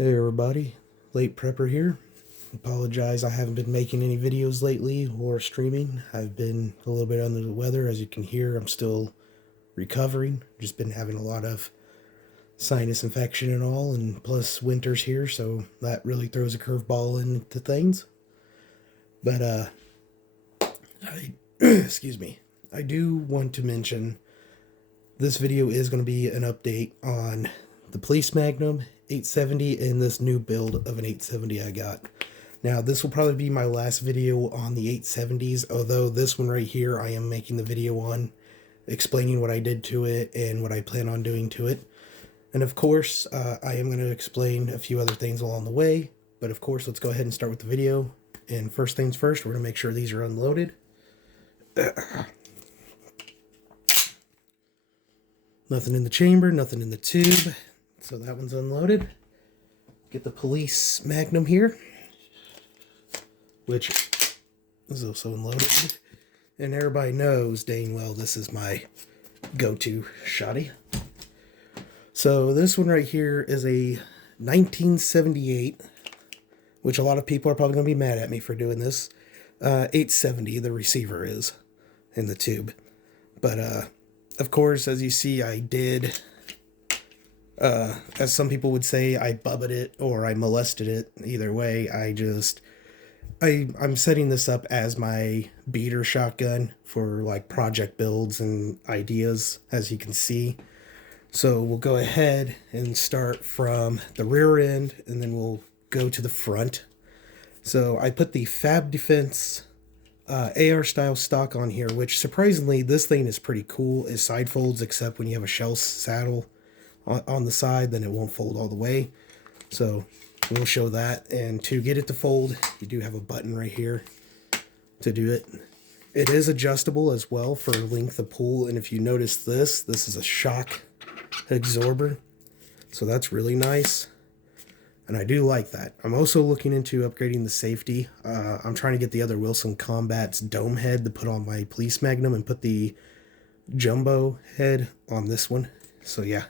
Hey everybody, Late Prepper here. Apologize, I haven't been making any videos lately or streaming. I've been a little bit under the weather. As you can hear, I'm still recovering. Just been having a lot of sinus infection and all, and plus winter's here, so that really throws a curveball into things. But I excuse me. I do want to mention this video is going to be an update on the Police Magnum 870 and this new build of an 870 I got. Now, this will probably be my last video on the 870s, although this one right here I am making the video on, explaining what I did to it and what I plan on doing to it. And of course, I am going to explain a few other things along the way, but of course, let's go ahead and start with the video. And first things first, we're going to make sure these are unloaded. Nothing in the chamber, nothing in the tube. So that one's unloaded. Get the Police Magnum here, which is also unloaded. And everybody knows dang well this is my go-to shotty. So this one right here is a 1978, which a lot of people are probably going to be mad at me for doing this. 870, the receiver is in the tube. But of course, as you see, I did, as some people would say, I bubbled it or I molested it. Either way, I'm setting this up as my beater shotgun for like project builds and ideas, as you can see. So we'll go ahead and start from the rear end and then we'll go to the front. So I put the Fab Defense AR style stock on here, which surprisingly this thing is pretty cool. It side folds, except when you have a shell saddle on the side, then it won't fold all the way. So we'll show that. And to get it to fold, you do have a button right here to do it. It is adjustable as well for length of pull. And if you notice this is a shock absorber. So that's really nice. And I do like that. I'm also looking into upgrading the safety. I'm trying to get the other Wilson Combat's dome head to put on my Police Magnum and put the jumbo head on this one. So yeah,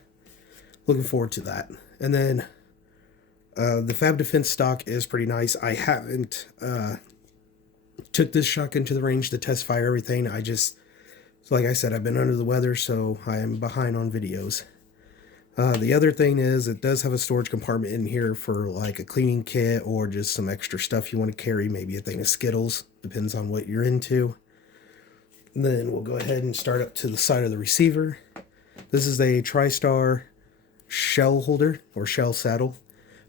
looking forward to that. And then the Fab Defense stock is pretty nice. I haven't took this shotgun to the range to test fire everything. Like I said, I've been under the weather, so I am behind on videos. The other thing is it does have a storage compartment in here for like a cleaning kit or just some extra stuff you want to carry, maybe a thing of Skittles, depends on what you're into. And then we'll go ahead and start up to the side of the receiver. This is a TriStar shell holder or shell saddle.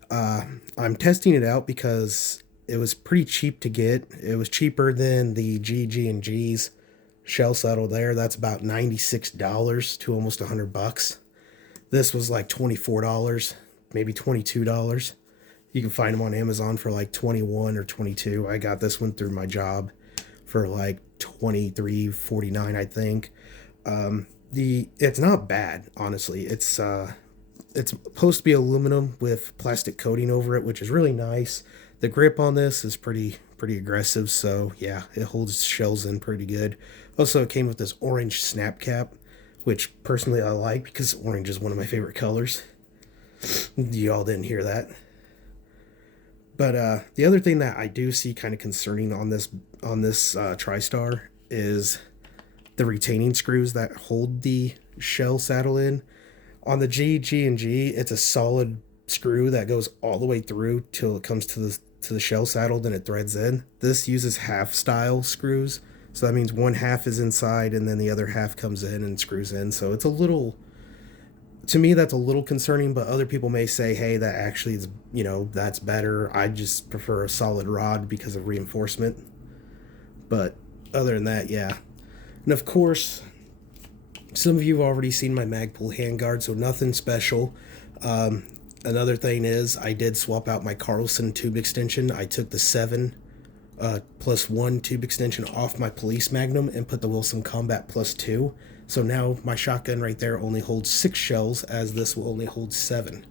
I'm testing it out because it was pretty cheap to get. It was cheaper than the G&G's shell saddle there. That's about $96 to almost $100. This was like $24, maybe $22. You can find them on Amazon for like $21 or $22. I got this one through my job for like $23.49, I think. It's not bad, honestly. It's supposed to be aluminum with plastic coating over it, which is really nice. The grip on this is pretty aggressive, so yeah, it holds shells in pretty good. Also, it came with this orange snap cap, which personally I like because orange is one of my favorite colors. Y'all didn't hear that. But the other thing that I do see kind of concerning on this TriStar is the retaining screws that hold the shell saddle in. On the G&G, it's a solid screw that goes all the way through till it comes to the shell saddle, then it threads in. This uses half style screws. So that means one half is inside and then the other half comes in and screws in. So it's a little, to me, that's a little concerning, but other people may say, hey, that actually is, that's better. I just prefer a solid rod because of reinforcement. But other than that, yeah. And of course, some of you have already seen my Magpul handguard, so nothing special. Another thing is I did swap out my Carlson tube extension. I took the 7 +1 tube extension off my Police Magnum and put the Wilson Combat +2. So now my shotgun right there only holds 6 shells, as this will only hold 7.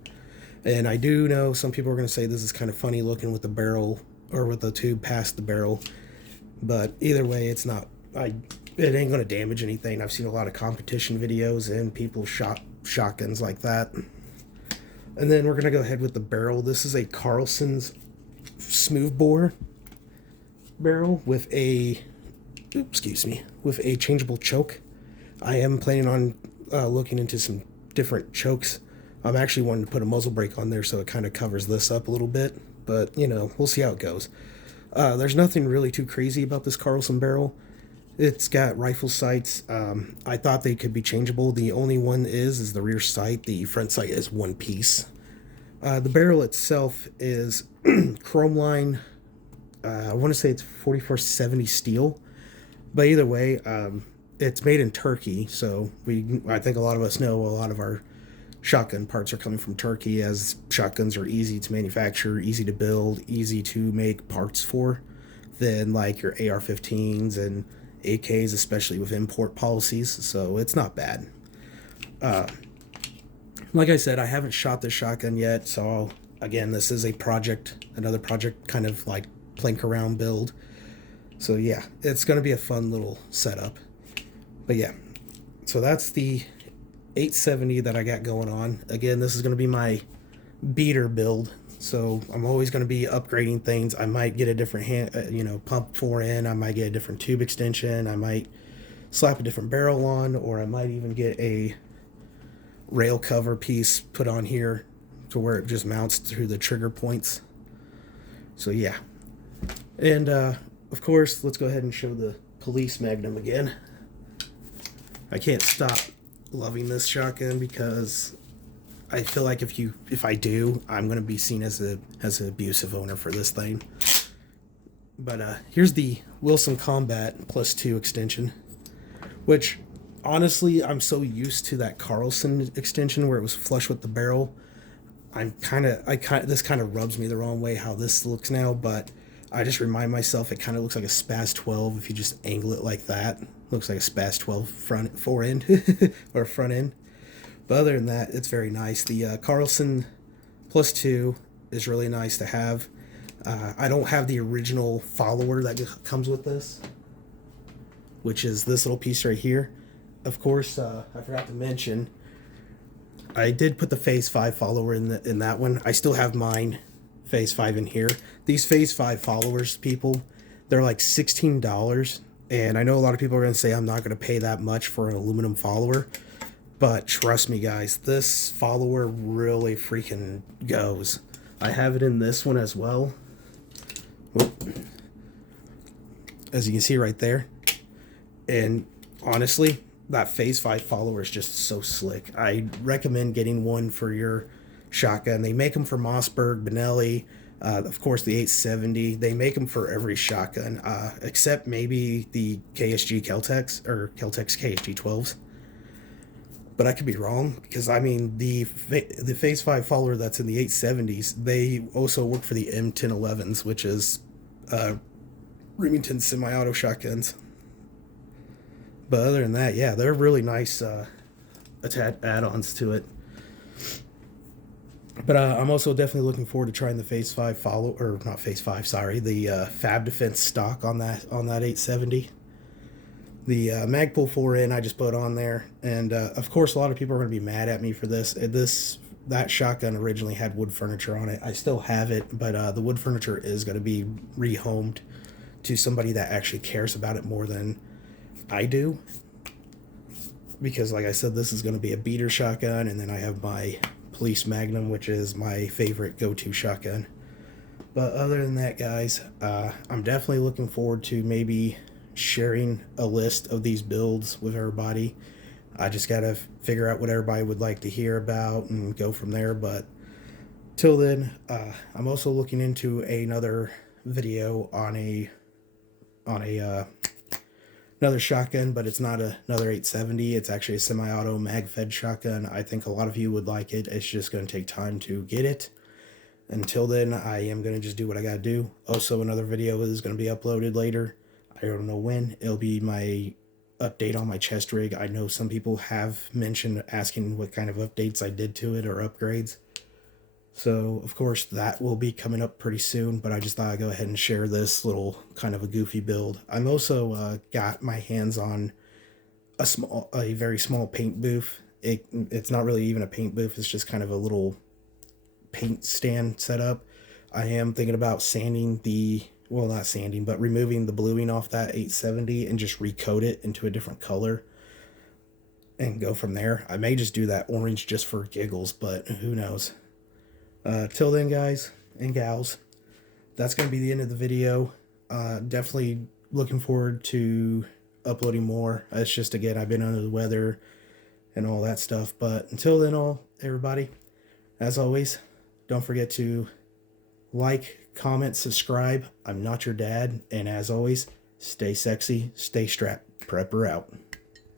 And I do know some people are going to say this is kind of funny looking with the barrel or with the tube past the barrel, but either way, it's not. It ain't going to damage anything. I've seen a lot of competition videos and people shot shotguns like that. And then we're going to go ahead with the barrel. This is a Carlson's smooth bore barrel with a, excuse me, with a changeable choke. I am planning on looking into some different chokes. I'm actually wanting to put a muzzle brake on there so it kind of covers this up a little bit. But, you know, we'll see how it goes. There's nothing really too crazy about this Carlson barrel. It's got rifle sights. I thought they could be changeable. The only one is the rear sight. The front sight is one piece. The barrel itself is chrome line. I want to say it's 4470 steel. But either way, it's made in Turkey. So I think a lot of us know a lot of our shotgun parts are coming from Turkey, as shotguns are easy to manufacture, easy to build, easy to make parts for, than like your AR-15s and AKs, especially with import policies. So it's not bad. Like I said, I haven't shot this shotgun yet, so again, this is a project, another project, kind of like plink around build. So yeah, it's going to be a fun little setup. But yeah, so that's the 870 that I got going on. Again, this is going to be my beater build, so I'm always going to be upgrading things. I might get a different pump 4N. I might get a different tube extension. I might slap a different barrel on, or I might even get a rail cover piece put on here to where it just mounts through the trigger points. So yeah, and of course, let's go ahead and show the police Magnum again. I can't stop loving this shotgun because I feel like if I do, I'm gonna be seen as an abusive owner for this thing. But here's the Wilson Combat +2 extension, which honestly I'm so used to that Carlson extension where it was flush with the barrel. This kind of rubs me the wrong way how this looks now, but I just remind myself it kind of looks like a Spaz 12 if you just angle it like that. Looks like a Spaz 12 front forend or front end. But other than that, it's very nice. The Carlson +2 is really nice to have. I don't have the original follower that comes with this, which is this little piece right here. Of course, I forgot to mention, I did put the Phase 5 follower in that one. I still have mine, Phase 5, in here. These Phase 5 followers, people, they're like $16. And I know a lot of people are going to say I'm not going to pay that much for an aluminum follower. But trust me, guys, this follower really freaking goes. I have it in this one as well. As you can see right there. And honestly, that Phase 5 follower is just so slick. I recommend getting one for your shotgun. They make them for Mossberg, Benelli, of course the 870. They make them for every shotgun, except maybe the KSG Keltex or Keltex KSG 12s. But I could be wrong, because I mean the Phase 5 follower that's in the 870s, they also work for the M1011s, which is Remington semi-auto shotguns. But other than that, yeah, they're really nice add-ons to it. But I'm also definitely looking forward to trying the Phase 5 not Phase 5, sorry, the Fab Defense stock on that 870. The Magpul 4N I just put on there, and of course a lot of people are going to be mad at me for this. That shotgun originally had wood furniture on it. I still have it, but the wood furniture is going to be rehomed to somebody that actually cares about it more than I do. Because like I said, this is going to be a beater shotgun, and then I have my Police Magnum, which is my favorite go-to shotgun. But other than that, guys, I'm definitely looking forward to maybe sharing a list of these builds with everybody. I just gotta figure out what everybody would like to hear about and go from there. But till then, I'm also looking into another video on another shotgun, but it's not another 870. It's actually a semi-auto mag-fed shotgun. I think a lot of you would like it. It's just going to take time to get it. Until then, I am going to just do what I got to do. Also, another video is going to be uploaded later. I don't know when. It'll be my update on my chest rig. I know some people have mentioned asking what kind of updates I did to it or upgrades. So, of course, that will be coming up pretty soon, but I just thought I'd go ahead and share this little kind of a goofy build. I'm also got my hands on a very small paint booth. It's not really even a paint booth. It's just kind of a little paint stand set up. I am thinking about sanding well, not sanding, but removing the bluing off that 870 and just recoat it into a different color and go from there. I may just do that orange just for giggles, but who knows. Till then, guys and gals, that's going to be the end of the video. Definitely looking forward to uploading more. It's just, again, I've been under the weather and all that stuff. But until then, everybody, as always, don't forget to like, comment, subscribe. I'm not your dad. And as always, stay sexy, stay strapped. Prepper out.